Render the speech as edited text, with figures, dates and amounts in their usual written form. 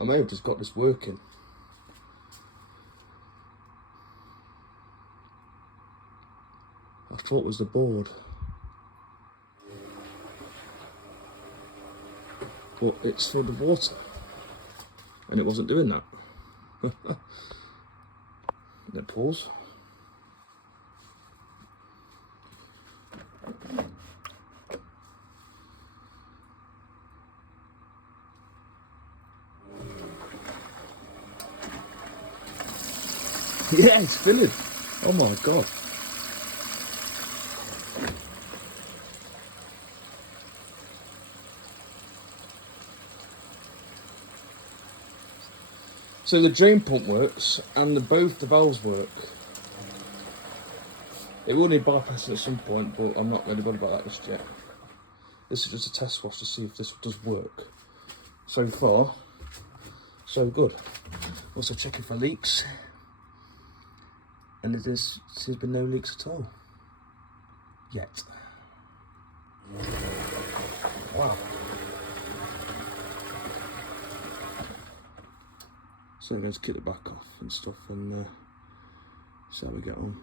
I may have just got this working. I thought it was the board. But it's full of water. And it wasn't doing that. Then pause. Yeah, it's filling. Oh my god. So the drain pump works and both the valves work. It will need bypassing at some point, but I'm not really bothered about that just yet. This is just a test wash to see if this does work. So far, so good. Also checking for leaks. And there's been no leaks at all. Yet. Wow. So I'm going to get it back off and stuff and see how we get on.